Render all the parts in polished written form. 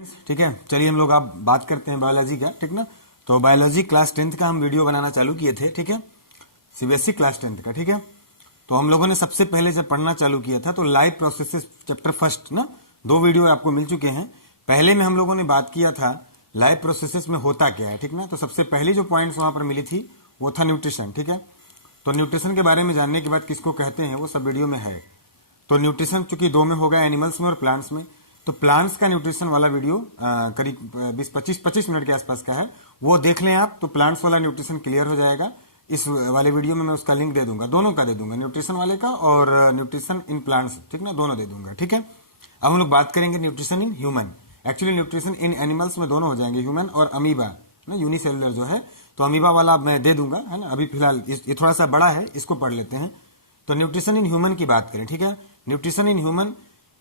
ठीक है, चलिए हम लोग अब बात करते हैं बायोलॉजी का। ठीक ना, तो बायोलॉजी क्लास 10th का हम वीडियो बनाना चालू किए थे। ठीक है, सीबीएसई क्लास 10th का। ठीक है, तो हम लोगों ने सबसे पहले जब पढ़ना चालू किया था तो लाइव प्रोसेसेस चैप्टर फर्स्ट ना 2 वीडियो आपको मिल चुके हैं। पहले में हम लोगों ने बात किया था लाइव प्रोसेसेस में होता क्या है। ठीक ना, तो सबसे पहली जो पॉइंट्स वहां पर मिली थी वो था न्यूट्रिशन। ठीक है, तो न्यूट्रिशन के बारे में जानने के बाद किसको कहते हैं वो सब वीडियो में है। तो न्यूट्रिशन चूंकि 2 में होगा, एनिमल्स में और प्लांट्स में, तो प्लांट्स का न्यूट्रिशन वाला वीडियो करीब 20-25 मिनट के आसपास का है, वो देख लें आप, तो प्लांट्स वाला न्यूट्रिशन क्लियर हो जाएगा। इस वाले वीडियो में मैं उसका लिंक दे दूंगा, दोनों का दे दूंगा, न्यूट्रिशन वाले का और न्यूट्रिशन इन प्लांट्स। ठीक ना, दोनों दे दूंगा। ठीक है, अब हम लोग बात करेंगे nutrition in human. Actually nutrition in animals में दोनों हो जाएंगे, ह्यूमन और अमीबा ना, यूनिसेलुलर जो है, तो अमीबा वाला मैं दे दूंगा, है ना। अभी फिलहाल ये थोड़ा सा बड़ा है, इसको पढ़ लेते हैं। तो न्यूट्रिशन इन ह्यूमन की बात करें। ठीक है, न्यूट्रिशन इन ह्यूमन,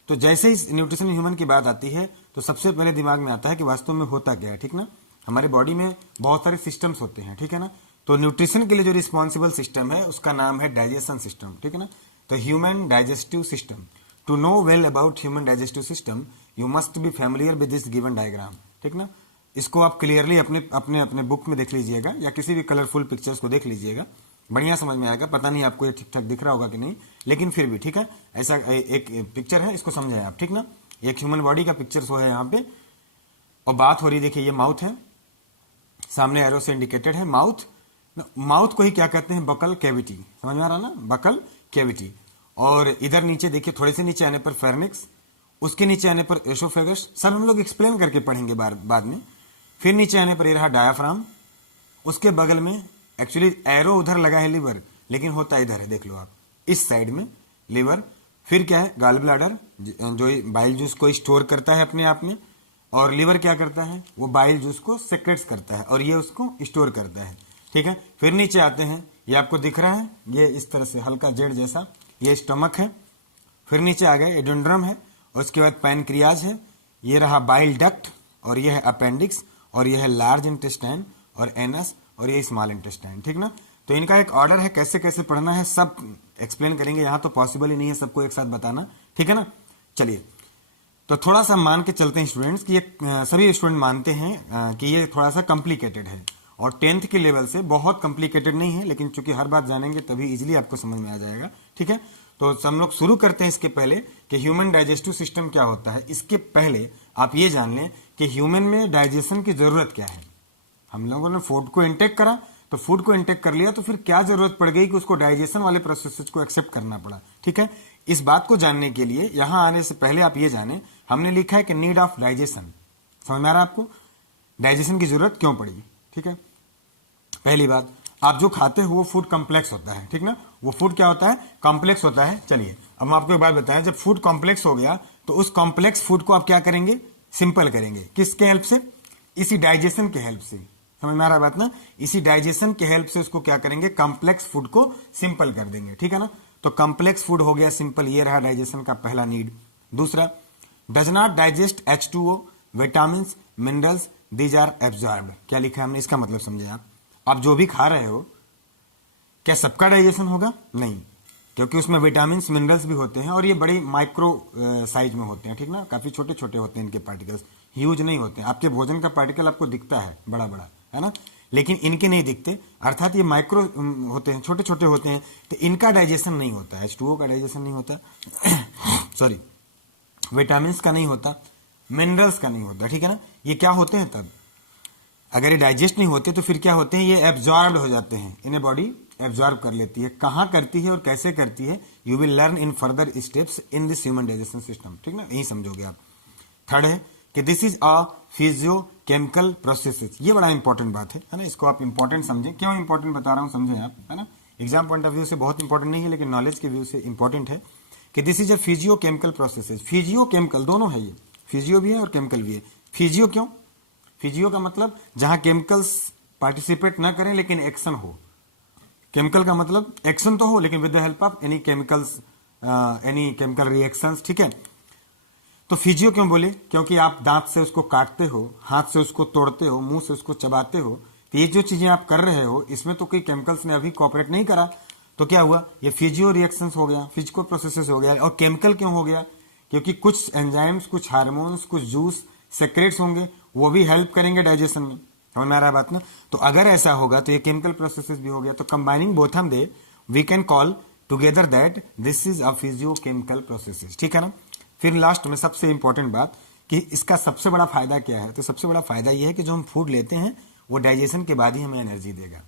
तो जैसे ही न्यूट्रिशन इन ह्यूमन की बात आती है तो सबसे पहले दिमाग में आता है कि वास्तव में होता क्या है। ठीक ना, हमारे बॉडी में बहुत सारे सिस्टम्स होते हैं। ठीक है ना, तो न्यूट्रिशन के लिए जो रिस्पॉन्सिबल सिस्टम है उसका नाम है डाइजेशन सिस्टम। ठीक है ना, तो human digestive system. To know well about human digestive system you must be familiar with this given diagram. ठीक ना, इसको आप क्लियरली अपने अपने अपने बुक में देख लीजिएगा या किसी भी कलरफुल पिक्चर्स को देख लीजिएगा, बढ़िया समझ में आएगा। पता नहीं आपको ये ठीक ठाक दिख रहा होगा कि नहीं, लेकिन फिर भी ठीक है, ऐसा एक पिक्चर है, इसको समझें आप। ठीक ना, एक ह्यूमन बॉडी का पिक्चर सो है यहाँ पे, और बात हो रही, देखिए ये माउथ है, सामने एरो से इंडिकेटेड है माउथ। माउथ को ही क्या कहते हैं, बकल कैविटी। समझ में आ रहा ना, बकल कैविटी। और इधर नीचे देखिए, थोड़े से नीचे आने पर फेर्निक्स, उसके नीचे आने पर एसोफेगस, सब हम लोग एक्सप्लेन करके पढ़ेंगे बाद में। फिर नीचे आने पर ये रहा डायाफ्राम, उसके बगल में एक्चुअली एरो उधर लगा है लिवर, लेकिन होता इधर है, देख लो आप, इस साइड में लिवर। फिर क्या है, गॉल ब्लैडर, जो बाइल जूस को स्टोर करता है अपने आप में, और लिवर क्या करता है, वो बाइल जूस को सेक्रेट्स करता है और ये उसको स्टोर करता है। ठीक है, फिर नीचे आते हैं, ये आपको दिख रहा है, ये इस तरह से हल्का जेड जैसा, ये स्टमक है। फिर नीचे आ गए एडेंड्रम है, और उसके बाद पैनक्रियाज है, ये रहा बाइल डक्ट, और ये है अपेंडिक्स, और ये है लार्ज इंटेस्टाइन और एनस, और ये स्मॉल इंटेस्टाइन। ठीक ना, तो इनका एक ऑर्डर है, कैसे कैसे पढ़ना है सब एक्सप्लेन करेंगे। यहाँ तो पॉसिबल ही नहीं है सबको एक साथ बताना। ठीक है ना, चलिए, तो थोड़ा सा मान के चलते हैं स्टूडेंट्स कि ये सभी स्टूडेंट मानते हैं कि ये थोड़ा सा कॉम्प्लिकेटेड है, और 10th के लेवल से बहुत कॉम्प्लिकेटेड नहीं है, लेकिन चूंकि हर बात जानेंगे तभी इजिली आपको समझ में आ जाएगा। ठीक है, तो हम लोग शुरू करते हैं इसके पहले कि ह्यूमन डाइजेस्टिव सिस्टम क्या होता है। इसके पहले आप ये जान लें कि ह्यूमन में डाइजेशन की जरूरत क्या है। हम लोगों ने फूड को इंटेक करा, तो फूड को इंटेक कर लिया, तो फिर क्या जरूरत पड़ गई कि उसको डाइजेशन वाले प्रोसेस को एक्सेप्ट करना पड़ा। ठीक है, इस बात को जानने के लिए यहां आने से पहले आप ये जाने, हमने लिखा है कि नीड ऑफ डाइजेशन। समझ में आ रहा है आपको, डाइजेशन की जरूरत क्यों पड़ी। ठीक है, पहली बात, आप जो खाते हो वो फूड कॉम्प्लेक्स होता है। ठीक ना, वो फूड क्या होता है, कॉम्प्लेक्स होता है। चलिए अब मैं आपको एक बात बताएं, जब फूड कॉम्प्लेक्स हो गया तो उस कॉम्प्लेक्स फूड को आप क्या करेंगे, सिंपल करेंगे। किसके हेल्प से, इसी डाइजेशन के हेल्प से। समझ में आ रहा है बात ना, इसी डाइजेशन के हेल्प से उसको क्या करेंगे, कॉम्प्लेक्स फूड को सिंपल कर देंगे। ठीक है ना, तो कॉम्प्लेक्स फूड हो गया सिंपल, ये रहा डाइजेशन का पहला नीड। दूसरा, does not digest H2O, vitamin, minerals, these are absorbed. क्या लिखा है हमने, इसका मतलब समझे आप जो भी खा रहे हो क्या सबका डाइजेशन होगा, नहीं, क्योंकि उसमें विटामिन मिनरल्स भी होते हैं, और ये बड़ी माइक्रो साइज में होते हैं। ठीक ना, काफी छोटे छोटे होते हैं इनके पार्टिकल्स, ह्यूज नहीं होते हैं। आपके भोजन का पार्टिकल आपको दिखता है बड़ा बड़ा, है ना, लेकिन इनके नहीं दिखते, अर्थात ये माइक्रो होते हैं, छोटे छोटे होते हैं, तो इनका डाइजेशन नहीं होता। H2O का डाइजेशन नहीं होता सॉरी, विटामिन का नहीं होता, मिनरल्स का नहीं होता। ठीक है ना, ये क्या होते हैं तब, अगर ये डाइजेस्ट नहीं होते तो फिर क्या होते हैं, ये एब्जॉर्ब हो जाते हैं, इन्हें बॉडी एब्जॉर्ब कर लेती है। कहाँ करती है और कैसे करती है, you will learn in further steps in this human digestion system. ठीक ना, यही समझोगे आप। थर्ड है कि this is a physiochemical process. ये बड़ा इंपॉर्टेंट बात है ना, इसको आप इंपॉर्टेंट समझें। क्यों इंपॉर्टेंट बता रहा हूं समझें आप, है ना, एग्जाम पॉइंट ऑफ व्यू से बहुत इंपॉर्टेंट नहीं है, लेकिन नॉलेज के व्यू से इंपॉर्टेंट है कि this is a physiochemical process. Physiochemical दोनों है, ये फिजियो भी है और केमिकल भी है। फिजियो क्यों, फिजियो का मतलब जहां केमिकल्स पार्टिसिपेट ना करें लेकिन एक्शन हो। केमिकल का मतलब एक्शन तो हो लेकिन with the help of any chemicals, any chemical reactions. ठीक है, तो फिजियो क्यों बोले, क्योंकि आप दांत से उसको काटते हो, हाथ से उसको तोड़ते हो, मुंह से उसको चबाते हो, तो ये जो चीजें आप कर रहे हो इसमें तो कोई केमिकल्स ने अभी कॉपरेट नहीं करा, तो क्या हुआ, ये फिजियो रिएक्शंस हो गया, फिजिको प्रोसेसेस हो गया। और केमिकल क्यों हो गया, क्योंकि कुछ एंजाइम्स, कुछ हार्मोन्स, कुछ जूस सेक्रेट्स होंगे, वो भी हेल्प करेंगे डाइजेशन में। समझ में आ रहा है बात ना? तो अगर ऐसा होगा तो ये केमिकल प्रोसेसेस भी हो गया, तो कंबाइनिंग बोथ हम they we can call together that this is a physiochemical processes, ठीक है ना। फिर लास्ट में सबसे इंपॉर्टेंट बात कि इसका सबसे बड़ा फायदा क्या है, तो सबसे बड़ा फायदा यह है कि जो हम फूड लेते हैं वो डाइजेशन के बाद ही हमें एनर्जी देगा।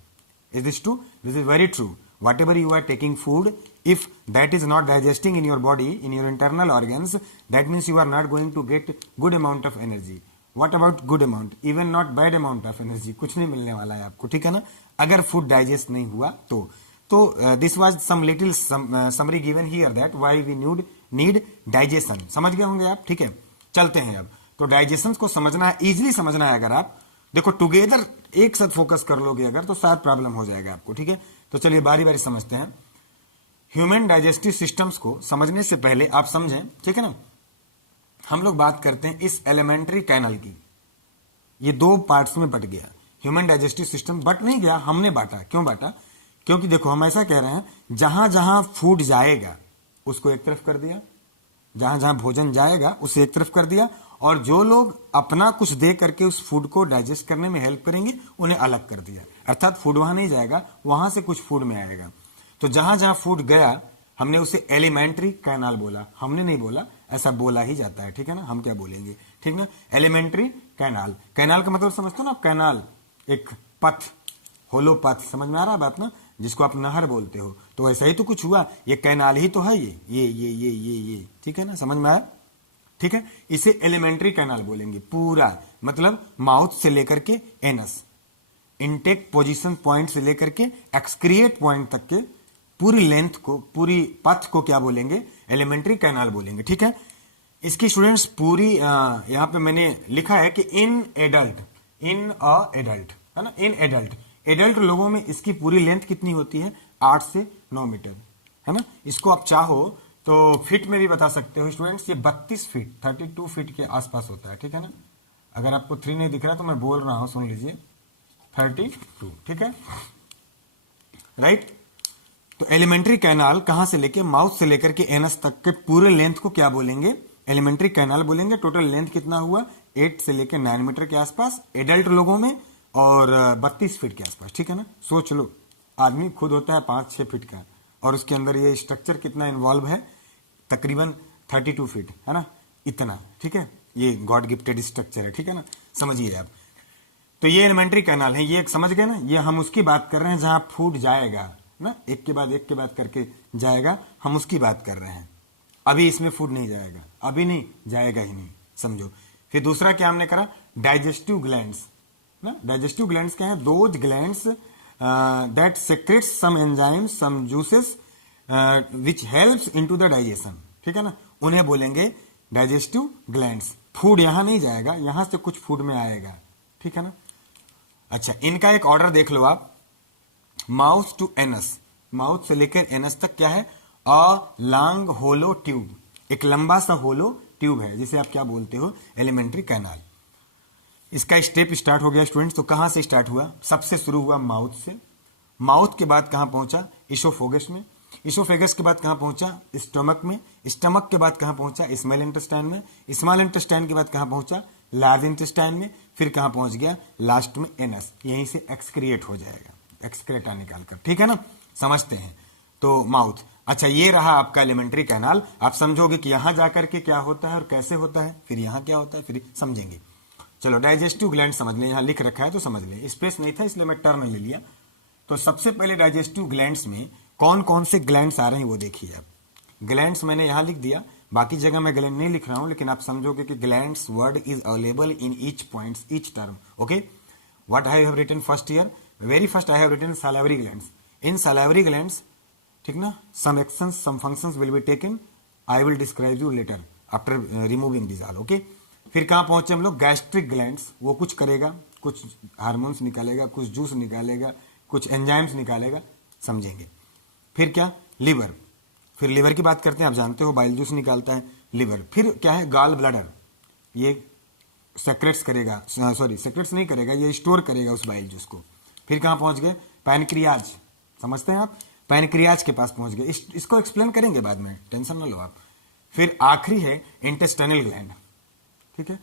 Is this true? This is very true. Whatever you are taking food, if that is not digesting in your body, in your internal organs, that means you are not going to get good amount of energy. What about good amount? Even not bad amount of energy, कुछ नहीं मिलने वाला है आपको, ठीक है ना, अगर फूड डाइजेस्ट नहीं हुआ तो this was some little summary given here that why we need digestion. समझ गए होंगे आप, ठीक है। चलते हैं अब, तो डाइजेशन को समझना है, इजिली समझना है। अगर आप देखो टुगेदर एक साथ फोकस कर लोगे अगर, तो शायद प्रॉब्लम हो जाएगा आपको, ठीक है। तो चलिए बारी बारी समझते हैं। ह्यूमन डाइजेस्टिव सिस्टम्स को समझने से पहले आप समझें, ठीक है ना, हम लोग बात करते हैं इस एलिमेंट्री कैनल की। ये दो पार्ट्स में बट गया ह्यूमन डाइजेस्टिव सिस्टम, बट नहीं गया, हमने बांटा। क्यों बांटा? क्योंकि देखो हम ऐसा कह रहे हैं जहां जहां फूड जाएगा उसको एक तरफ कर दिया, जहां जहां भोजन जाएगा उसे एक तरफ कर दिया, और जो लोग अपना कुछ दे करके उस फूड को डाइजेस्ट करने में हेल्प करेंगे उन्हें अलग कर दिया। अर्थात फूड वहां नहीं जाएगा, वहां से कुछ फूड में आएगा। तो जहां जहां फूड गया हमने उसे एलिमेंट्री कैनाल बोला, हमने नहीं बोला, ऐसा बोला ही जाता है, ठीक है ना। हम क्या बोलेंगे, ठीक ना, एलिमेंट्री कैनाल। कैनाल का मतलब समझते हो ना आप, कैनाल एक पथ, होलो पथ, समझ में आ रहा है बात ना, जिसको आप नहर बोलते हो। तो ऐसा ही तो कुछ हुआ, ये कैनाल ही तो है, ये, ठीक है ना, समझ में आया, ठीक है। इसे एलिमेंट्री कैनाल बोलेंगे पूरा, मतलब माउथ से लेकर के एनस, इनटेक पोजीशन पॉइंट से लेकर के एक्सक्रिएट पॉइंट तक के पूरी लेंथ को, पूरी पथ को क्या बोलेंगे, एलिमेंट्री कैनाल बोलेंगे, ठीक है। इसकी स्टूडेंट्स पूरी यहां पे मैंने लिखा है कि इन एडल्ट है ना, इन एडल्ट लोगों में इसकी पूरी लेंथ कितनी होती है, 8 से 9 मीटर, है ना। इसको आप चाहो तो फीट में भी बता सकते हो स्टूडेंट्स, ये 32 फीट 32 फीट के आसपास होता है, ठीक है ना। अगर आपको 3 नहीं दिख रहा तो मैं बोल रहा हूं, सुन लीजिए, 32, ठीक है, राइट। तो एलिमेंट्री कैनाल कहां से लेके, माउथ से लेकर के एनस तक के पूरे लेंथ को क्या बोलेंगे, एलिमेंट्री कैनाल बोलेंगे। टोटल लेंथ कितना हुआ, 8 से लेकर 9 मीटर के आसपास एडल्ट लोगों में, और 32 फीट के आसपास, ठीक है ना। सोच लो, आदमी खुद होता है 5-6 फीट का, और उसके अंदर ये स्ट्रक्चर कितना इन्वॉल्व है, तकरीबन 32 फीट, है ना, इतना, ठीक है। ये गॉड गिफ्टेड स्ट्रक्चर है, ठीक है ना, समझिए आप। तो ये एलिमेंट्री कैनाल है, ये समझ गए ना, ये हम उसकी बात कर रहे हैं जहां फूड जाएगा ना, एक के बाद करके जाएगा, हम उसकी बात कर रहे हैं। अभी इसमें फूड नहीं जाएगा, अभी नहीं जाएगा ही नहीं, समझो। फिर दूसरा क्या हमने करा, डाइजेस्टिव ग्लैंड्स ना। डाइजेस्टिव ग्लैंड्स क्या है, those glands that secretes some enzymes, some juices which helps into the digestion, ठीक है ना, उन्हें बोलेंगे डाइजेस्टिव ग्लैंड्स। फूड यहां नहीं जाएगा, यहां से कुछ फूड में आएगा, ठीक है ना। अच्छा, इनका एक ऑर्डर देख लो आप, माउथ टू एनस, माउथ से लेकर एनस तक क्या है, अ लॉन्ग होलो ट्यूब, एक लंबा सा होलो ट्यूब है, जिसे आप क्या बोलते हो, एलिमेंट्री कैनाल। इसका स्टेप स्टार्ट हो गया स्टूडेंट्स। तो कहां से स्टार्ट हुआ, सबसे शुरू हुआ माउथ से, माउथ के बाद कहां पहुंचा, इसोफोगस में, इसोफेगस के बाद कहां पहुंचा, स्टमक में, स्टमक के बाद कहां पहुंचा, स्मॉल इंटेस्टाइन में, स्मॉल इंटेस्टाइन के बाद कहां पहुंचा, लार्ज इंटेस्टाइन में, फिर कहां पहुंच गया, लास्ट में एनस, यहीं से एक्सक्रिएट हो जाएगा, एक्सक्रेटा निकालकर, ठीक है ना, समझते हैं। तो माउथ, अच्छा ये रहा आपका एलिमेंट्री कैनाल। आप समझोगे कि यहां जाकर के क्या होता है और कैसे होता है, फिर यहां क्या होता है, फिर समझेंगे। चलो डाइजेस्टिव ग्लैंड समझ लें, यहां लिख रखा है तो समझ लें, स्पेस नहीं था इसलिए मैं टर्म ले लिया। तो सबसे पहले डाइजेस्टिव ग्लैंड्स में कौन कौन से ग्लैंड्स आ रहे हैं वो देखिए आप। ग्लैंड्स मैंने यहां लिख दिया, बाकी जगह मैं ग्लैंड नहीं लिख रहा हूं, लेकिन आप समझोगे कि glands word is available in each point, each term, okay. What I have written first year, very first I have written salivary glands. In salivary glands, ठीक ना, some actions, some functions will be taken. I will describe you later after removing these all, okay. फिर कहां पहुंचे हम लोग, gastric glands, वो कुछ करेगा, कुछ हार्मोन्स निकालेगा, कुछ जूस निकालेगा, कुछ एंजाइम्स निकालेगा, समझेंगे। फिर क्या, लिवर, फिर लिवर की बात करते हैं, आप जानते हो बाइल जूस निकालता है लिवर। फिर क्या है, गॉल ब्लैडर, ये सेक्रेट्स करेगा, सॉरी सेक्रेट्स नहीं करेगा, ये स्टोर करेगा उस बाइल जूस को। फिर कहां पहुंच गए, पैनक्रियाज, समझते हैं आप, पैनक्रियाज के पास पहुंच गए, इसको एक्सप्लेन करेंगे बाद में, टेंशन ना लो आप। फिर आखिरी है इंटेस्टाइनल ग्लैंड, ठीक है।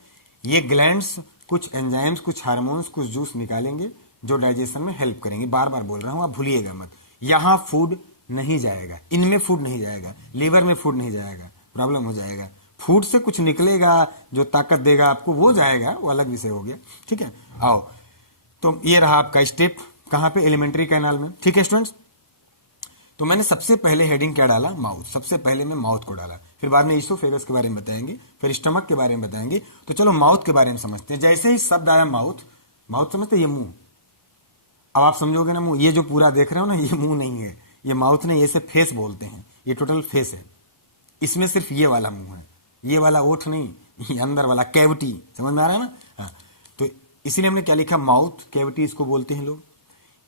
ये ग्लैंड्स कुछ एंजाइम्स, कुछ हार्मोन्स, कुछ जूस निकालेंगे जो डाइजेशन में हेल्प करेंगे। बार बार बोल रहा हूं, आप भूलिएगा मत। यहां फूड नहीं जाएगा, इनमें फूड नहीं जाएगा, लीवर में फूड नहीं जाएगा, प्रॉब्लम हो जाएगा। फूड से कुछ निकलेगा जो ताकत देगा आपको, वो जाएगा, वो अलग विषय हो गया। ठीक है, आओ। तो ये रहा आपका स्टेप, कहां पे? एलिमेंट्री कैनाल में। ठीक है स्टूडेंट्स, तो मैंने सबसे पहले हेडिंग क्या डाला? माउथ। सबसे पहले मैं माउथ को डाला, फिर बाद में ईसोफेगस के बारे में बताएंगे, फिर स्टमक के बारे में बताएंगे। तो चलो माउथ के बारे में समझते हैं। जैसे ही शब्द आया माउथ, माउथ समझते हैं, ये मुंह। अब आप समझोगे ना मुंह, ये जो पूरा देख रहे हो ना, ये मुंह नहीं है, ये माउथ नहीं, ये से फेस बोलते हैं, ये टोटल फेस है। इसमें सिर्फ ये वाला मुंह है, ये वाला ओठ नहीं, ये अंदर वाला कैविटी। समझ में आ रहा है ना? हाँ, तो इसीलिए हमने क्या लिखा? माउथ कैविटी इसको बोलते हैं लोग।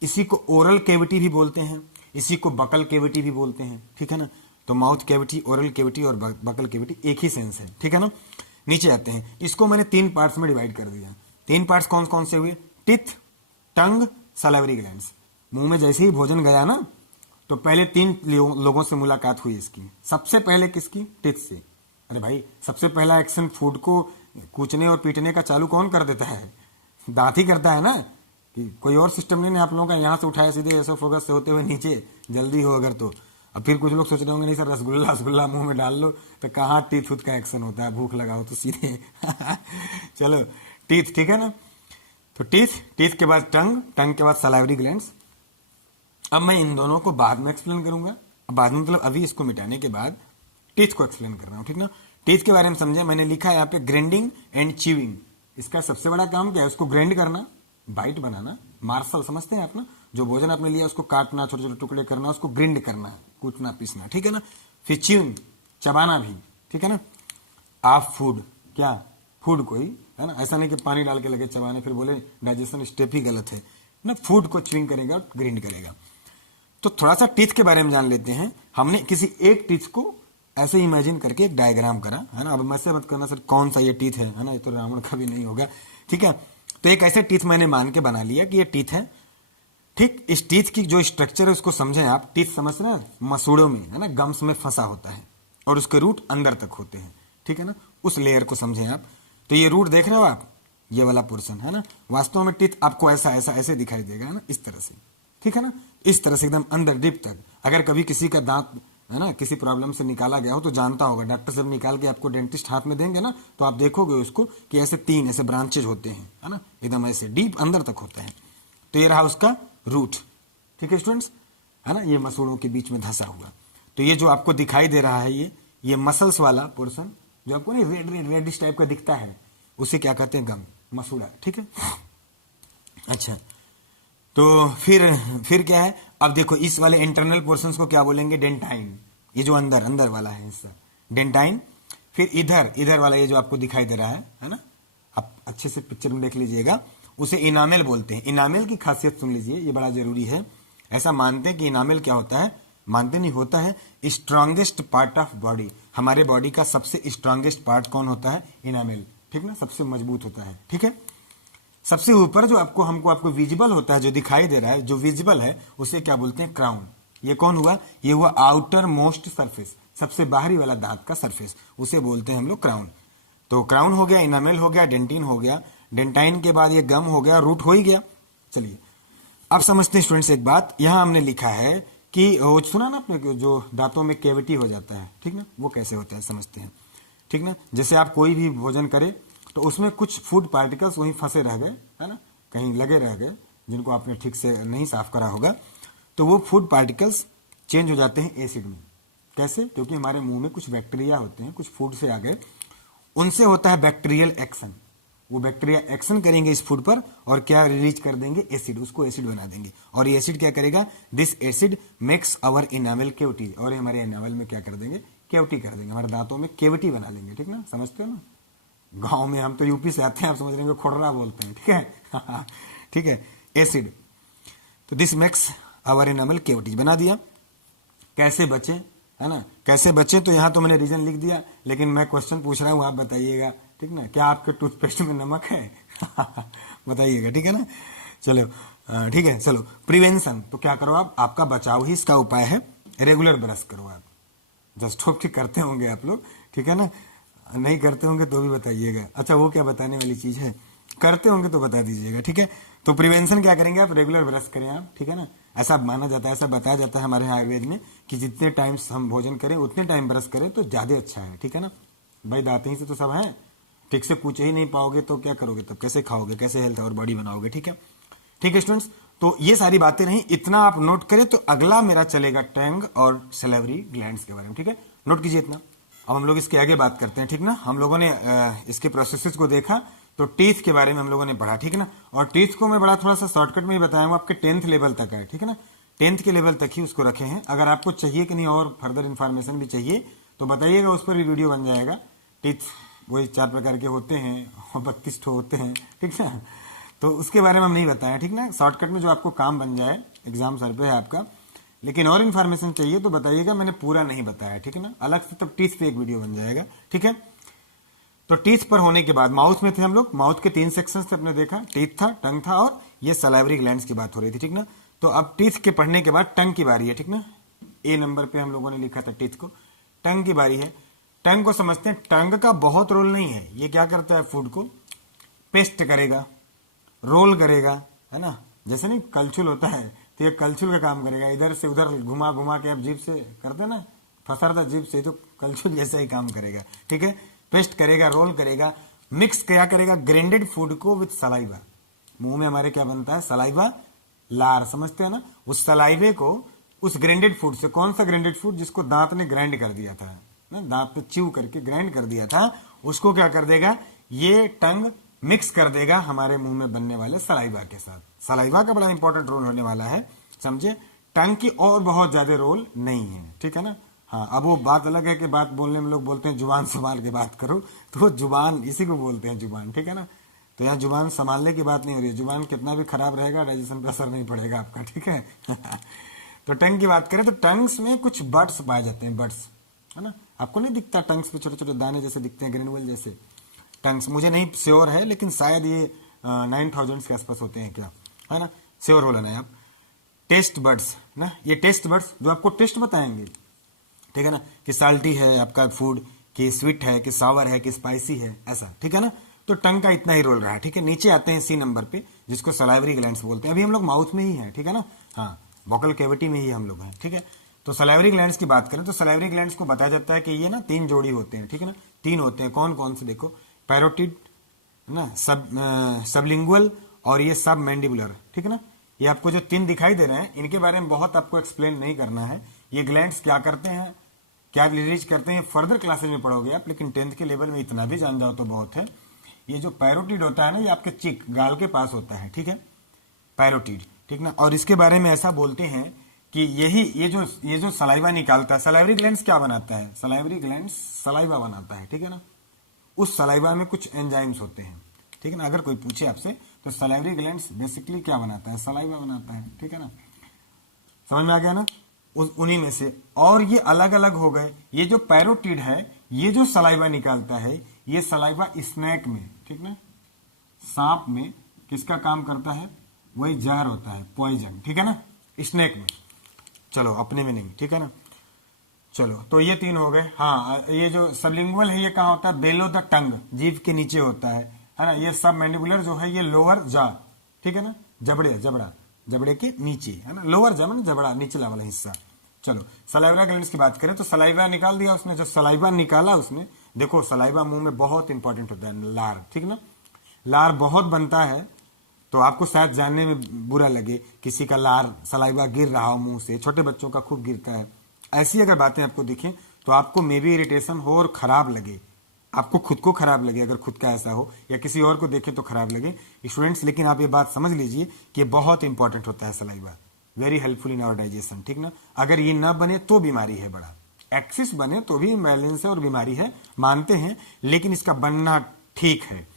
इसी को ओरल कैविटी भी बोलते हैं, इसी को बकल कैविटी भी बोलते हैं। ठीक है ना? तो माउथ कैविटी, ओरल कैविटी और बकल कैविटी एक ही सेंस है। ठीक है ना? नीचे आते हैं, इसको मैंने 3 पार्ट्स में डिवाइड कर दिया। 3 पार्ट्स कौन कौन से हुए? टिथ, टंग, सलाइवरी ग्लैंड्स। मुंह में जैसे ही भोजन गया ना, तो पहले 3 लोगों से मुलाकात हुई इसकी। सबसे पहले किसकी? टिथ से। अरे भाई, सबसे पहला एक्शन फूड को कूचने और पीटने का चालू कौन कर देता है? दांत ही करता है ना, कि कोई और सिस्टम नहीं है आप लोगों का। यहां से उठाया सीधे एसोफेगस से होते हुए नीचे, जल्दी हो अगर तो। अब फिर कुछ लोग सोच रहे होंगे, नहीं सर रसगुल्ला रसगुल्ला मुंह में डाल लो, तो कहाँ टीथ उथ का एक्शन होता है? भूख लगाओ तो सीधे चलो टीथ, ठीक है ना? तो टीथ, टीथ के बाद टंग, टंग के बाद सलाइवरी ग्लैंड्स। अब मैं इन दोनों को बाद में एक्सप्लेन करूंगा। बाद में मतलब अभी इसको मिटाने के बाद टीथ को एक्सप्लेन कर रहा हूं। ठीक ना? टीथ के बारे में समझे, मैंने लिखा है यहाँ पे ग्राइंडिंग एंड च्यूइंग। इसका सबसे बड़ा काम क्या है? उसको ग्राइंड करना, बाइट बनाना, मार्शल समझते हैं आप ना? जो भोजन आपने लिया उसको काटना, छोटे छोटे टुकड़े करना, उसको ग्राइंड करना, कूटना, पीसना। ठीक है ना? फिर च्यूइंग, चबाना भी। ठीक है ना? आप फूड, क्या फूड कोई है ना, ऐसा नहीं कि पानी डाल के लगे चबाने फिर बोले डाइजेशन स्टेप ही गलत है ना। फूड को च्यूइंग करेगा, ग्राइंड करेगा। तो थोड़ा सा टीथ के बारे में जान लेते हैं। हमने किसी एक टीथ को ऐसे इमेजिन करके एक डायग्राम करा है ना। अब मैं से मत करना सर कौन सा ये टीथ है ना, ये तो रावण का भी नहीं होगा। ठीक है? तो एक ऐसे टीथ मैंने मान के बना लिया कि ये टीथ है। ठीक, इस टीथ की जो स्ट्रक्चर है उसको समझें आप। टीथ समझ रहे हैं? मसूड़ों में है ना, गम्स में फंसा होता है और उसके रूट अंदर तक होते हैं। ठीक है ना? उस लेयर को समझें आप। तो ये रूट देख रहे हो आप, ये वाला पोर्शन है ना, वास्तव में टीथ आपको ऐसा ऐसा ऐसे दिखाई देगा, है ना, इस तरह से। ठीक है ना? इस तरह से एकदम अंदर डीप तक। अगर कभी किसी का दांत है ना किसी प्रॉब्लम से निकाला गया हो तो जानता होगा, डॉक्टर जब निकाल के आपको डेंटिस्ट हाथ में देंगे ना, तो आप देखोगे उसको कि ऐसे 3 ऐसे ब्रांचेज होते हैं, है ना, एकदम ऐसे डीप अंदर तक होते हैं। तो ये रहा उसका रूट। ठीक है स्टूडेंट्स, है ना, ये मसूड़ों के बीच में धंसा हुआ। तो ये जो आपको दिखाई दे रहा है, ये मसल्स वाला पोर्शन जो आपको नहीं रेड रेड रेडिश टाइप का दिखता है, उसे क्या कहते हैं? गम, मसूड़ा। ठीक है? अच्छा, तो फिर क्या है? अब देखो इस वाले इंटरनल पोर्शंस को क्या बोलेंगे? डेंटाइन। ये जो अंदर अंदर वाला है हिस्सा, डेंटाइन। फिर इधर वाला ये जो आपको दिखाई दे रहा है ना, आप अच्छे से पिक्चर में देख लीजिएगा, उसे इनामेल बोलते हैं। इनामेल की खासियत सुन लीजिए, ये बड़ा जरूरी है। ऐसा मानते हैं कि इनामेल क्या होता है? मानते नहीं, होता है स्ट्रांगेस्ट पार्ट ऑफ बॉडी। हमारे बॉडी का सबसे स्ट्रांगेस्ट पार्ट कौन होता है? इनामेल। ठीक ना? सबसे मजबूत होता है। ठीक है? सबसे ऊपर जो आपको विजिबल होता है, जो दिखाई दे रहा है, जो विजिबल है, उसे क्या बोलते हैं? क्राउन। ये कौन हुआ? ये हुआ आउटर मोस्ट सरफेस, सबसे बाहरी वाला दांत का सरफेस, उसे बोलते हैं हम लोग क्राउन। तो क्राउन हो गया, इनामेल हो गया, डेंटिन हो गया, डेंटाइन के बाद ये गम हो गया, रूट हो ही गया। चलिए अब समझते हैं स्टूडेंट्स एक बात। यहां हमने लिखा है कि वो सुना ना आपने, जो दांतों में कैविटी हो जाता है, ठीक ना, वो कैसे होता है समझते हैं। ठीक ना? जैसे आप कोई भी भोजन करें तो उसमें कुछ फूड पार्टिकल्स वहीं फंसे रह गए, है ना, कहीं लगे रह गए, जिनको आपने ठीक से नहीं साफ करा होगा, तो वो फूड पार्टिकल्स चेंज हो जाते हैं एसिड में। कैसे? क्योंकि हमारे मुंह में कुछ बैक्टीरिया होते हैं, कुछ फूड से आ गए, उनसे होता है बैक्टीरियल एक्शन। वो बैक्टीरिया एक्शन करेंगे इस फूड पर और क्या रिलीज कर देंगे? एसिड, उसको एसिड बना देंगे। और ये एसिड क्या करेगा? This acid makes our enamel cavity, और हमारे इनामेल में क्या कर देंगे? कैविटी कर देंगे, हमारे दांतों में कैविटी बना लेंगे। ठीक ना? समझते हो ना? गांव में, हम तो यूपी से आते हैं, आप समझ रहे हैं, खोड़रा बोलते हैं। ठीक है? ठीक है, एसिड। तो this makes our enamel cavities बना दिया। कैसे बचे, है ना, कैसे बचे? तो यहां तो मैंने रीजन लिख दिया, लेकिन मैं क्वेश्चन पूछ रहा हूं, आप बताइएगा। ठीक ना? क्या आपके टूथपेस्ट में नमक है? बताइएगा। ठीक है ना? चलो ठीक है। चलो प्रिवेंशन, तो क्या करो आप? आपका बचाव ही इसका उपाय है। रेगुलर ब्रश करो आप। जस्ट होप ठीक करते होंगे आप लोग। ठीक है ना? नहीं करते होंगे तो भी बताइएगा। अच्छा वो क्या बताने वाली चीज है, करते होंगे तो बता दीजिएगा, ठीक है। तो प्रिवेंशन क्या करेंगे आप, रेगुलर ब्रश करें आप, ठीक है ना। ऐसा माना जाता है, ऐसा बताया जाता है हमारे यहाँ आयुर्वेद में कि जितने टाइम्स हम भोजन करें उतने टाइम ब्रश करें तो ज्यादा अच्छा है, ठीक है ना। भाई दांत ही से तो सब है, ठीक से पूछ ही नहीं पाओगे तो क्या करोगे, तब कैसे खाओगे, कैसे हेल्थ और बॉडी बनाओगे, ठीक है। ठीक है स्टूडेंट्स, तो ये सारी बातें रही, इतना आप नोट करें। तो अगला मेरा चलेगा टंग और सैलिवरी ग्लैंड्स के बारे में, ठीक है। नोट कीजिए इतना। अब हम लोग इसके आगे बात करते हैं, ठीक ना। हम लोगों ने इसके प्रोसेसेस को देखा, तो टीथ के बारे में हम लोगों ने पढ़ा, ठीक है ना। और टीथ को मैं बड़ा थोड़ा सा शॉर्टकट में ही बताया, आपके 10th लेवल तक है, ठीक है ना। 10th के लेवल तक ही उसको रखे हैं। अगर आपको चाहिए कि नहीं और फर्दर इन्फॉर्मेशन भी चाहिए तो बताइएगा, उस पर भी वीडियो बन जाएगा। टीथ वही 4 प्रकार के होते हैं और 32 होते हैं, ठीक है। तो उसके बारे में हम नहीं बताया, ठीक ना। शॉर्टकट में जो आपको काम बन जाए, एग्जाम सर पे है आपका। लेकिन और इन्फॉर्मेशन चाहिए तो बताइएगा, मैंने पूरा नहीं बताया, ठीक है ना। अलग से तब टीथ पे एक वीडियो बन जाएगा, ठीक है। तो टीथ पर होने के बाद माउथ में थे हम लोग। माउथ के 3 सेक्शन थे, अपने देखा, टीथ था, टंग था और ये सलाइवरी ग्लैंड्स की बात हो रही थी, ठीक ना। तो अब टीथ के पढ़ने के बाद टंग की बारी है, ठीक ना। ए नंबर पे हम लोगों ने लिखा था टीथ को, टंग की बारी है। टंग को समझते हैं। टंग का बहुत रोल नहीं है, ये क्या करता है, फूड को पेस्ट करेगा, रोल करेगा, है ना। जैसे नहीं कलछुल होता है तो ये कलछुल का काम करेगा, इधर से उधर घुमा घुमा के आप जीभ से करते ना, फंसाता जीभ से, तो कलछुल जैसा ही काम करेगा, ठीक है। पेस्ट करेगा, रोल करेगा, मिक्स क्या करेगा, ग्राइंडेड फूड को विथ सलाइवा। मुंह में हमारे क्या बनता है, सलाइवा, लार, समझते हैं ना। उस सलाइवे को उस ग्राइंडेड फूड से, कौन सा ग्राइंडेड फूड, जिसको दांत ने ग्राइंड कर दिया था ना, दांत पे च्यू करके ग्राइंड कर दिया था, उसको क्या कर देगा, ये टंग मिक्स कर देगा हमारे मुंह में बनने वाले सलाइवा के साथ। सलाइवा का बड़ा इंपॉर्टेंट रोल होने वाला है, समझे। टंग की और बहुत ज्यादा रोल नहीं है, ठीक है ना। हाँ, अब वो बात अलग है कि बात बोलने में लोग बोलते हैं जुबान संभाल के बात करो, तो वो जुबान इसी को बोलते हैं, जुबान, ठीक है ना। तो यहाँ जुबान संभालने की बात नहीं हो रही है, जुबान कितना भी खराब रहेगा डाइजेशन पे असर नहीं पड़ेगा आपका, ठीक है। तो टंग की बात करें तो टंग्स में कुछ बर्ड्स पाए जाते हैं, बर्ड्स, है ना। आपको नहीं दिखता टंग्स पे छोटे छोटे दाने जैसे दिखते हैं, ग्रेनुअल जैसे टंग्स, मुझे नहीं श्योर है लेकिन शायद ये 9000 के आसपास होते हैं क्या, है ना। श्योर हो लेना आप। टेस्ट बर्ड्स ना, ये टेस्ट बर्ड्स जो आपको टेस्ट बताएंगे, ठीक है ना, कि साल्टी है आपका फूड, कि स्वीट है, कि सावर है, कि स्पाइसी है, ऐसा, ठीक है ना। तो टंग का इतना ही रोल रहा है, ठीक है। नीचे आते हैं सी नंबर पे, जिसको सलाइवरी ग्लैंड्स बोलते हैं। अभी हम लोग माउथ में ही हैं, ठीक है ना, हाँ, वोकल कैविटी में ही हम लोग हैं, ठीक है। तो सलाइवरी ग्लैंड्स की बात करें तो सलाइवरी ग्लैंड्स को बताया जाता है कि ये ना 3 जोड़ी होते हैं, ठीक है ना। 3 होते हैं, कौन कौन से, देखो, पैरोटिड ना, सबलिंगुअल और ये सब मैंडिबुलर, ठीक है ना। ये आपको जो 3 दिखाई दे रहे हैं, इनके बारे में बहुत आपको एक्सप्लेन नहीं करना है। ये ग्लैंड्स क्या करते हैं, क्या रिलीज करते हैं, फर्दर क्लासेज में पढ़ोगे आप, लेकिन 10th के लेवल में इतना भी जान जाओ तो बहुत है। ये जो पैरोटिड होता है ना, ये आपके चिक, गाल के पास होता है, ठीक है, पैरोटिड, ठीक ना। और इसके बारे में ऐसा बोलते हैं कि यही ये जो सलाइवा निकालता है, सलाइवरी ग्लैंड्स क्या बनाता है, सलाइवरी ग्लैंड्स सलाइवा बनाता है, ठीक है ना। उस सलाइवा में कुछ एंजाइम्स होते हैं, ठीक है ना। अगर कोई पूछे आपसे तो सलाइवरी ग्लैंड्स बेसिकली क्या बनाता है, सलाइवा बनाता है, ठीक है ना। समझ में आ गया ना, उन्हीं में से। और ये अलग अलग हो गए। ये जो पैरोटिड है, ये जो सलाइवा निकालता है, ये सलाइवा स्नैक में, ठीक ना, सांप में किसका काम करता है, वही जहर होता है, पॉइजन, ठीक है ना, स्नैक में। चलो, अपने में नहीं, ठीक है ना। चलो, तो ये 3 हो गए। हाँ, ये जो सबलिंगुअल है, ये कहाँ होता है, बेलो द टंग, जीभ के नीचे होता है ना। ये सब मैंडिबुलर जो है, ये लोअर जा, ठीक है ना, जबड़े के नीचे, है ना। लोअर जा मतलब जबड़ा, निचला वाला हिस्सा। चलो, सलाइवा ग्लैंड्स की बात करें तो सलाइवा निकाल दिया उसने। जो सलाइवा निकाला उसने, देखो सलाइवा मुंह में बहुत इंपॉर्टेंट होता है, लार, ठीक ना। लार बहुत बनता है, तो आपको शायद जानने में बुरा लगे, किसी का लार सलाइवा गिर रहा हो मुंह से, छोटे बच्चों का खूब गिरता है। ऐसी अगर बातें आपको दिखें तो आपको मे बी इरिटेशन हो और खराब लगे, आपको खुद को खराब लगे, अगर खुद का ऐसा हो, या किसी और को देखे तो खराब लगे स्टूडेंट्स। लेकिन आप ये बात समझ लीजिए कि बहुत इंपॉर्टेंट होता है saliva, very helpful in our digestion, ठीक ना। अगर ये न बने तो बीमारी है, बड़ा एक्सिस बने तो भी इम्बैलेंस है और बीमारी है, मानते हैं, लेकिन इसका बनना ठीक है।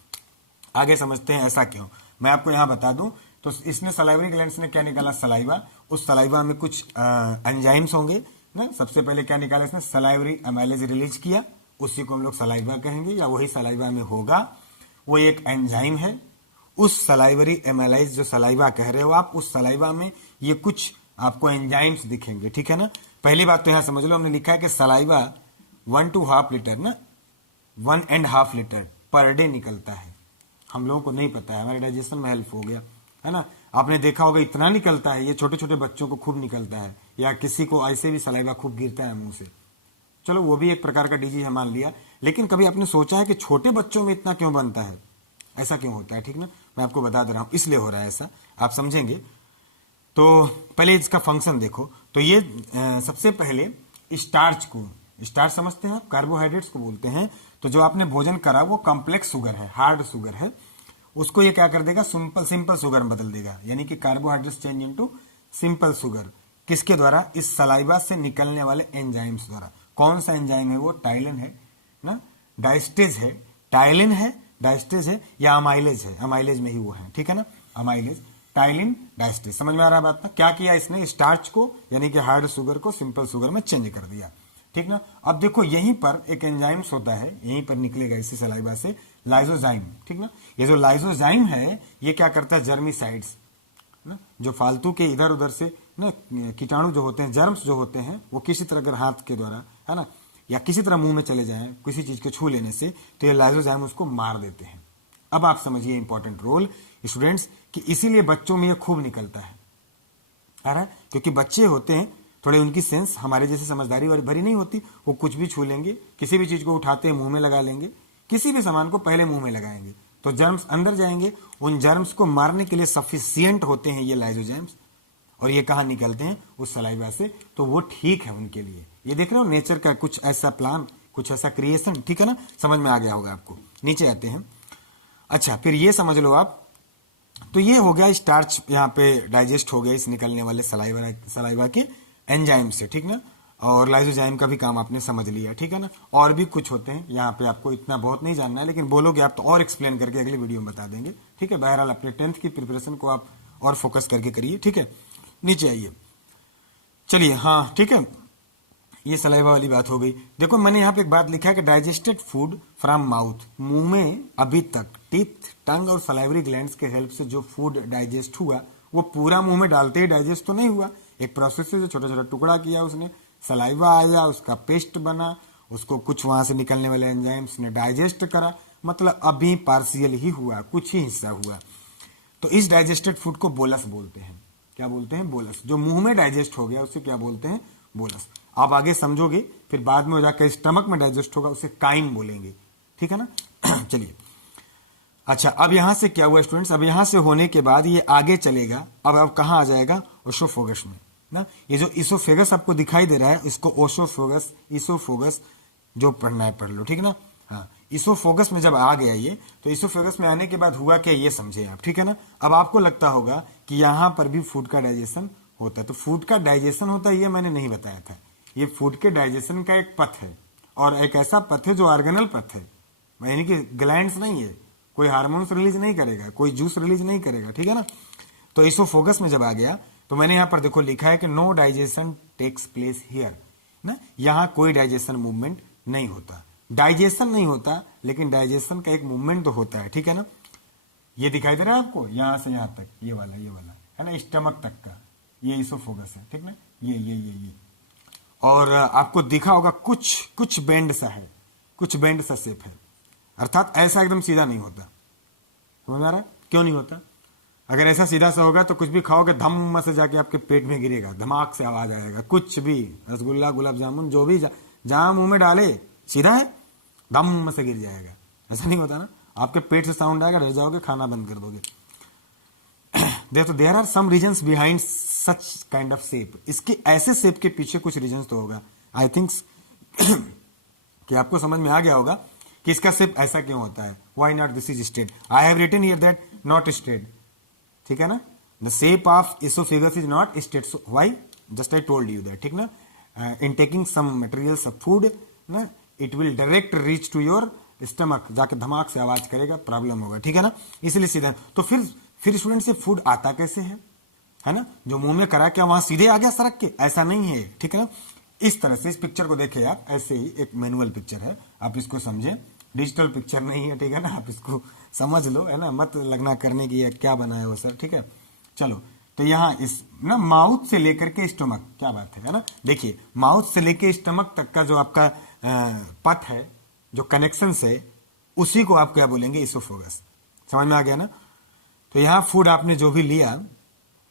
आगे समझते हैं ऐसा क्यों। मैं आपको यहां बता दूं तो इसने सलाइवरी ग्लैंड्स ने क्या निकाला, सलाइवा। उस सलाइवा में कुछ एंजाइम्स होंगे ना। सबसे पहले क्या निकाला इसने, सलाइवरी एमाइलेज रिलीज किया, उसी को हम लोग सलाइवा कहेंगे, या वही सलाइवा में होगा, वो एक एंजाइम है। उस सलाइवरी एमाइलेज जो सलाइवा कह रहे हो आप, उस सलाइवा में ये कुछ आपको एंजाइम्स दिखेंगे, ठीक है ना। पहली बात तो यहां समझ लो, हमने लिखा है कि सलाइवा 1 to 1/2 लीटर ना, 1.5 लीटर पर डे निकलता है। हम लोगों को नहीं पता है, हमारे डाइजेशन में हेल्प हो गया, है ना। आपने देखा होगा इतना निकलता है, ये छोटे छोटे बच्चों को खूब निकलता है, या किसी को ऐसे भी सलाइवा खूब गिरता है मुंह से। चलो वो भी एक प्रकार का डिजीज है मान लिया, लेकिन कभी आपने सोचा है कि छोटे बच्चों में इतना क्यों बनता है, ऐसा क्यों होता है, ठीक ना। मैं आपको बता दे रहा हूं, इसलिए हो रहा है ऐसा, आप समझेंगे। तो पहले इसका फंक्शन देखो। तो ये सबसे पहले स्टार्च को, स्टार्च समझते हैं आप, कार्बोहाइड्रेट्स को बोलते हैं। तो जो आपने भोजन करा वो कॉम्प्लेक्स शुगर है, हार्ड शुगर है, उसको ये क्या कर देगा, सिंपल शुगर में बदल देगा, यानी कि carbohydrates change into simple sugar. किसके द्वारा, इस सलाइवा से निकलने वाले एंजाइम्स द्वारा। कौन सा एंजाइम है वो, टाइलिन है ना, डायस्टेज है, टाइलिन है, डायस्टेज है, या अमाइलेज है, अमाइलेज में ही वो है, ठीक है ना, अमाइलेज, टाइलिन, डायस्टेज। समझ में आ रहा है बात ना। क्या किया इसने, स्टार्च को यानी कि हार्ड शुगर को सिंपल शुगर में चेंज कर दिया, ठीक ना। अब देखो यहीं पर एक एंजाइम्स होता है, यहीं पर निकलेगा इसी सलाइवा से, लाइजोजाइम, ठीक ना। ये जो लाइजोजाइम है ये क्या करता है, जर्मिसाइड्स ना, जो फालतू के इधर उधर से ना कीटाणु जो होते हैं, जर्म्स जो होते हैं, वो किसी तरह अगर हाथ के द्वारा, है ना, या किसी तरह मुंह में चले जाएं किसी चीज के छू लेने से, तो ये लाइजोजाइम उसको मार देते हैं। अब आप समझिए इंपॉर्टेंट रोल स्टूडेंट्स, कि इसीलिए बच्चों में ये खूब निकलता है, क्योंकि बच्चे होते हैं थोड़े, उनकी सेंस हमारे जैसे समझदारी भरी नहीं होती, वो कुछ भी छू लेंगे, किसी भी चीज को उठाते हैं मुंह में लगा लेंगे, किसी भी सामान को पहले मुंह में लगाएंगे तो जर्म्स अंदर जाएंगे। उन जर्म्स को मारने के लिए सफिशियंट होते हैं ये लाइजोजाइम्स, और ये कहाँ निकलते हैं, उस सलाइवा से, तो वो ठीक है उनके लिए। ये देख रहे हो नेचर का कुछ ऐसा प्लान, कुछ ऐसा क्रिएशन, ठीक है ना, समझ में आ गया होगा आपको। नीचे आते हैं। अच्छा, फिर ये समझ लो आप, तो ये हो गया स्टार्च, यहाँ पे डाइजेस्ट हो गया इस निकलने वाले सलाइवा के एंजाइम से, ठीक ना। और लाइजोजाइम का भी काम आपने समझ लिया, ठीक है ना। और भी कुछ होते हैं यहाँ पे, आपको इतना बहुत नहीं जानना है, लेकिन बोलोगे आप तो और एक्सप्लेन करके अगली वीडियो में बता देंगे, ठीक है। बहरहाल अपने 10th की प्रिपरेशन को आप और फोकस करके करिए, ठीक है। नीचे आइए, चलिए, हाँ ठीक है, ये सलाइवा वाली बात हो गई। देखो मैंने यहाँ पे एक बात लिखा है कि डाइजेस्टेड फूड फ्रॉम माउथ, मुंह में अभी तक टीथ, टंग और सलाइवरी ग्लैंड्स के हेल्प से जो फूड डाइजेस्ट हुआ वो पूरा मुंह में डालते ही डाइजेस्ट तो नहीं हुआ, एक प्रोसेस से जो छोटा छोटा टुकड़ा किया उसने, सलाइवा आया, उसका पेस्ट बना, उसको कुछ वहां से निकलने वाले एंजाइम्स ने डाइजेस्ट करा, मतलब अभी पार्शियल ही हुआ, कुछ ही हिस्सा हुआ। तो इस डाइजेस्टेड फूड को बोलस बोलते हैं। क्या बोलते हैं, बोलस। जो मुंह में डाइजेस्ट हो गया उसे क्या बोलते हैं, बोलस। आप आगे समझोगे, फिर बाद में हो जाकर स्टमक में डाइजेस्ट होगा उसे काइम बोलेंगे, ठीक है ना। चलिए, अच्छा, अब यहां से क्या हुआ स्टूडेंट्स, अब यहां से होने के बाद ये आगे चलेगा, अब कहां आ जाएगा, ओसोफेगस में ना। ये जो इसोफेगस आपको दिखाई दे रहा है, इसको ओसोफेगस, इसोफेगस जो पढ़ना है पढ़ लो, ठीक है ना। हाँ, इसोफेगस में जब आ गया ये, तो इसोफेगस में आने के बाद हुआ क्या, ये समझे आप, ठीक है ना। अब आपको लगता होगा कि यहां पर भी फूड का डाइजेशन होता है, तो फूड का डाइजेशन होता है ये मैंने नहीं बताया था। ये फूड के डाइजेशन का एक पथ है, और एक ऐसा पथ है जो ऑर्गेनल पथ है, यानी कि ग्लैंड्स नहीं है, कोई हार्मोन्स रिलीज नहीं करेगा, कोई जूस रिलीज नहीं करेगा, ठीक है ना। तो इसोफेगस में जब आ गया, तो मैंने यहां पर देखो लिखा है कि no digestion takes place here ना, यहां कोई डाइजेशन मूवमेंट नहीं होता, डाइजेशन नहीं होता, लेकिन डाइजेशन का एक मूवमेंट तो होता है, ठीक है ना। ये दिखाई दे रहा है आपको, यहां से यहां तक, ये वाला है ना, स्टमक तक का, ये इसोफेगस है, ठीक ना, ये और आपको दिखा होगा कुछ बेंड सा है, कुछ बेंड सा शेप है, अर्थात ऐसा एकदम सीधा नहीं होता। समझ में आ रहा है क्यों नहीं होता। अगर ऐसा सीधा सा होगा तो कुछ भी खाओगे धम से जाके आपके पेट में गिरेगा, धमाक से आवाज आएगा, कुछ भी रसगुल्ला, गुलाब जामुन, जो भी जहां मुंह में डाले सीधा है, धम से गिर जाएगा। ऐसा नहीं होता ना, आपके पेट से साउंड आएगा, रह जाओगे, खाना बंद कर दोगे। There are some reasons behind such kind of shape, इसके ऐसे शेप के पीछे कुछ रीजन्स तो होगा। आई थिंक कि आपको समझ में आ गया होगा कि इसका शेप ऐसा क्यों होता है, why not this is straight. I have written here that not straight, ठीक है ना, the shape of oesophagus is not straight, so why, just I told you that, ठीक ना। In taking some materials of food ना, it will direct reach to your stomach, जाके धमाक से आवाज करेगा, प्रॉब्लम होगा, ठीक है ना, इसलिए सीधा। तो फिर स्टूडेंट से फूड आता कैसे है ना, जो मुंह में करा क्या वहां सीधे आ गया सड़क के, ऐसा नहीं है, ठीक है ना। इस तरह से इस पिक्चर को देखे आप, ऐसे ही एक मैनुअल पिक्चर है, आप इसको समझे, डिजिटल पिक्चर नहीं है, ठीक है ना, आप इसको समझ लो, है ना, मत लगना करने की क्या बना है वो सर, ठीक है। चलो, तो यहाँ इस ना माउथ से लेकर के स्टमक, क्या बात है ना, देखिए माउथ से लेकर स्टमक तक का जो आपका पथ है जो कनेक्शन है उसी को आप क्या बोलेंगे, इसोफोगस। समझ में आ गया ना। तो यहाँ फूड आपने जो भी लिया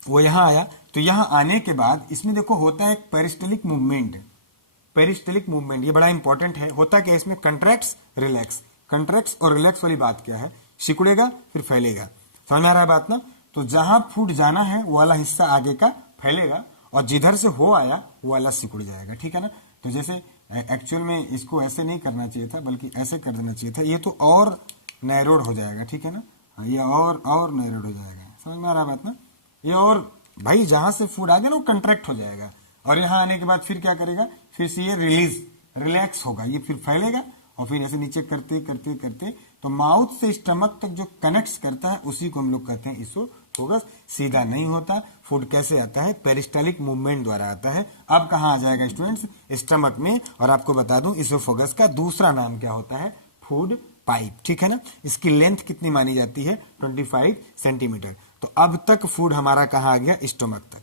वो यहाँ आया, तो यहाँ आने के बाद इसमें देखो होता है एक पेरिस्टलिक मूवमेंट। पेरिस्टलिक मूवमेंट ये बड़ा इंपॉर्टेंट है। होता क्या है इसमें, कंट्रैक्ट्स रिलैक्स। कंट्रैक्ट्स और रिलैक्स वाली बात क्या है, सिकुड़ेगा फिर फैलेगा। समझ में आ रहा है बात ना। तो जहां फूड जाना है वो वाला हिस्सा आगे का फैलेगा, और जिधर से हो आया वो वाला सिकुड़ जाएगा, ठीक है ना। तो जैसे एक्चुअल में इसको ऐसे नहीं करना चाहिए था, बल्कि ऐसे कर देना चाहिए था, ये तो और नैरोड हो जाएगा, ठीक है ना। हाँ, ये और नैरोड हो जाएगा। समझ में आ रहा है बात ना। ये और भाई जहां से फूड आ गया ना वो कंट्रैक्ट हो जाएगा, और यहाँ आने के बाद फिर क्या करेगा, फिर से ये रिलैक्स होगा, ये फिर फैलेगा, और फिर ऐसे नीचे करते करते करते तो माउथ से स्टमक तक जो कनेक्ट्स करता है उसी को हम लोग कहते हैं इसोफोगस। सीधा नहीं होता। फूड कैसे आता है, पेरिस्टलिक मूवमेंट द्वारा आता है। अब कहाँ आ जाएगा स्टूडेंट्स, स्टमक में। और आपको बता दूं इसोफोगस का दूसरा नाम क्या होता है, फूड पाइप, ठीक है ना। इसकी लेंथ कितनी मानी जाती है, 25 सेंटीमीटर। तो अब तक फूड हमारा कहाँ आ गया, स्टमक तक।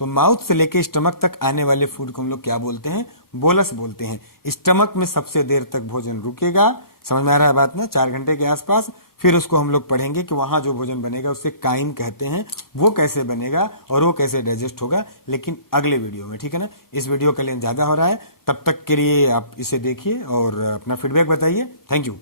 तो माउथ से लेके स्टमक तक आने वाले फूड को हम लोग क्या बोलते हैं, बोलस बोलते हैं। स्टमक में सबसे देर तक भोजन रुकेगा। समझ में आ रहा है बात ना, 4 घंटे के आसपास। फिर उसको हम लोग पढ़ेंगे कि वहां जो भोजन बनेगा उसे काइम कहते हैं, वो कैसे बनेगा और वो कैसे डाइजेस्ट होगा, लेकिन अगले वीडियो में, ठीक है ना। इस वीडियो का लेंथ ज्यादा हो रहा है, तब तक के लिए आप इसे देखिए और अपना फीडबैक बताइए। Thank you.